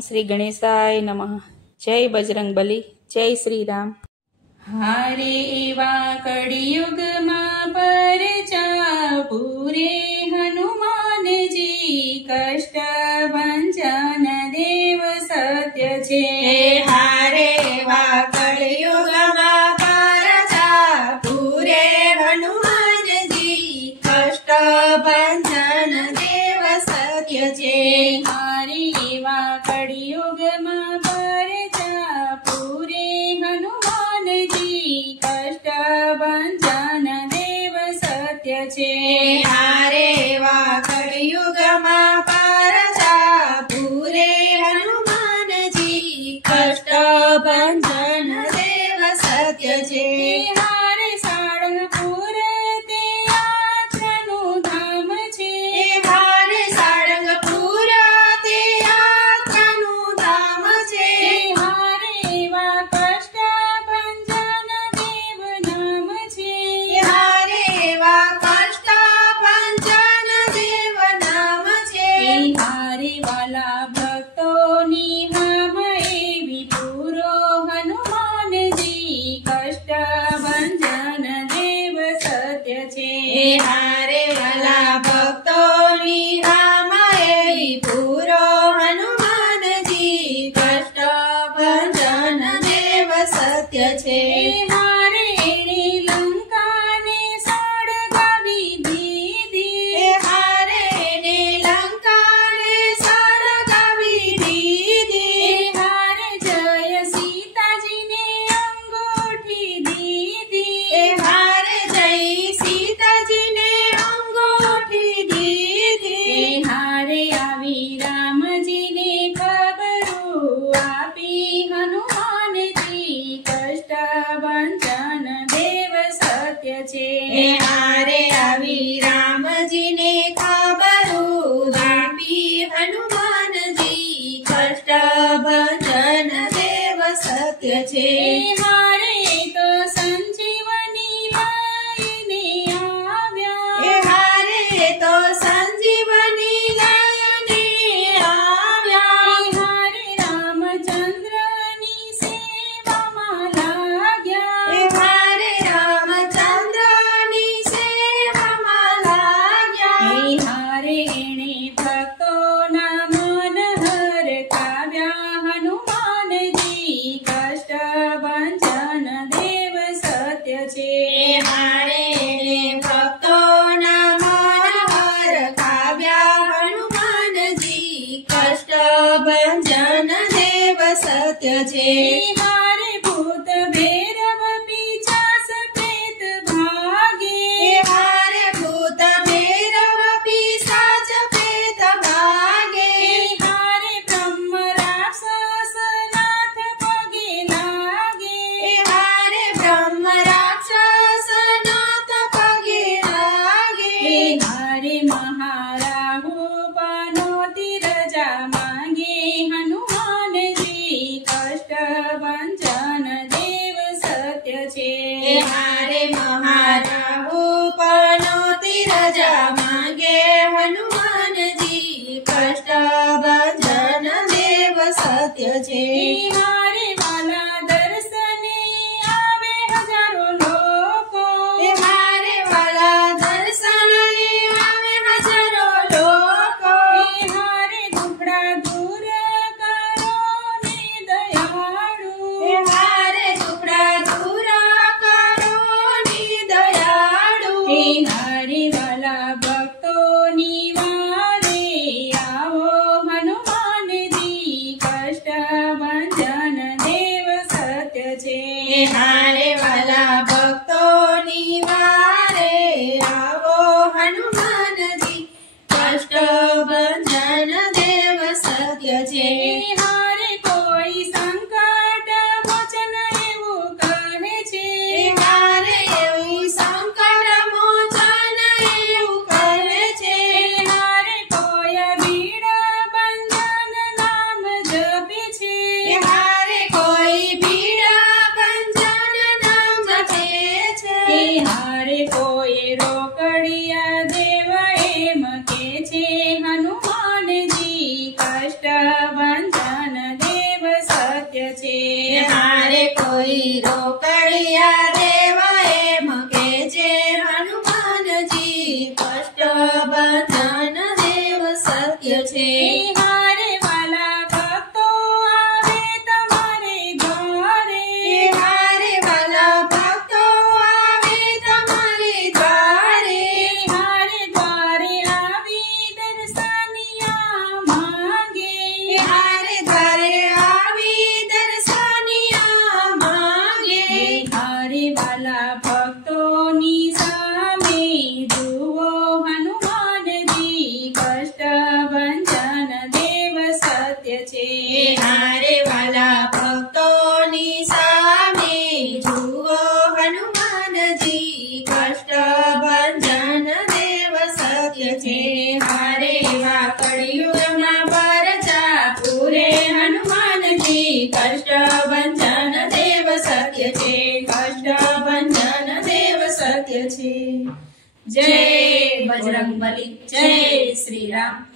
श्री गणेशाय नमः। जय बजरंग बली, जय श्री राम। हारे एवा कड़ियुग मां परचा पूरे हनुमान जी कष्ट भंजन देव सत्य छे। हारे एवा कड़ियुग मां परचा पूरे हनुमान जी कष्ट भंजन देव सत्य छे। हारे एवा कड़ियुग मां परचा पूरे हनुमान जी कष्ट भंजन देव सत्य छे। हारे एवा कड़ियुग मां परचा पूरे हनुमान जी कष्ट भंजन देव सत्य छे। हारे साळंगपुर ते यात्रानु धाम छे। हारे साळंगपुर ते यात्रानु धाम छे। हारे एवा कष्ट भंजन देव नाम छे। हारे एवा कष्ट भंजन देव नाम छे। हारे वाला भक्तोनी नाम एवी पूरो हनुमान जी कष्ट भंजन देव सत्य छे। हारे वाला भक्तोनी नाम एवी पूरो हनुमान जी कष्ट भंजन देव सत्य छे। हारे एणे लंकाने सळगावी दीधी। हारे ने लंकाने सळगावी दीधी। हारे जय सीताजीने अंगूठी दीधी। हारे जय सीताजीने अंगूठी दीधी। हारे आवी रामजीने खबरू आपी हनुमान जी कष्ट भंजन देव सत्य छे। हारे आवी रामजीने खबरू आपी हनुमान जी कष्ट भंजन देव सत्य छे। हारे तो संजीवनी लईने आव्या। हारे तो संजीवनी लईने आव्या। हारे रामचंद्रनी सेवामां लाग्या। हारे रामचंद्रनी सेवामां लाग्या। हारे एणे भक्तोना मन हरकाव्या हनुमान जी कष्ट भंजन देव सत्य छे। हारे भक्तोना मन हरकाव्या हनुमान जी कष्ट भंजन देव सत्य छे। हारे भूत भैरव पिशाच प्रेत भागे। हारे भूत भैरव पिशाच प्रेत भागे। हारे ब्रह्म राक्षस नाथ पगे लागे। हारे ब्रह्म राक्षस नाथ पगे लागे। हारे महाराहु पनोती रजा मांगे हनुमान जी कष्ट भंजन देव सत्य छे। हारे महाराहु पनोती रजा मांगे हनुमान जी कष्ट भंजन देव सत्य छे। हारे वाला दर्शने आवे हजारो लोको। हारे वाला दर्शन आवे हजारो लोको। हारे दुखड़ा दूर करो ने दयाळु। हारे दुखड़ा दूर करो नि दयाळु। हारे वाला भक्तोनी वारे आओ हनुमान जी कष्ट भंजन કૈયા દેવ એમ કે છે હનુમાનજી કષ્ટ બંધન દેવ સત્ય છે હારે વાલા ભક્તો આવે તમારે દ્વારે હારે વાલા ભક્તો આવે તમારે દ્વારે હારે દ્વારે આવી દર્શનિયા માંગે હારે દ્વારે આવી દર્શનિયા માંગે હારે વાલા ભક્તોની સામે જુઓ હનુમાનજી કષ્ટ ભંજન દેવ સત્ય છે હારે વાલા ભક્તોની સામે જુઓ હનુમાનજી કષ્ટ ભંજન દેવ સત્ય છે હારે વા કળિયુગમાં પરચા પૂરે હનુમાનજી કષ્ટ ભંજન દેવ સત્ય છે કષ્ટ ભંજન દેવ સત્ય છે જય બજરંગબલી જય શ્રી રામ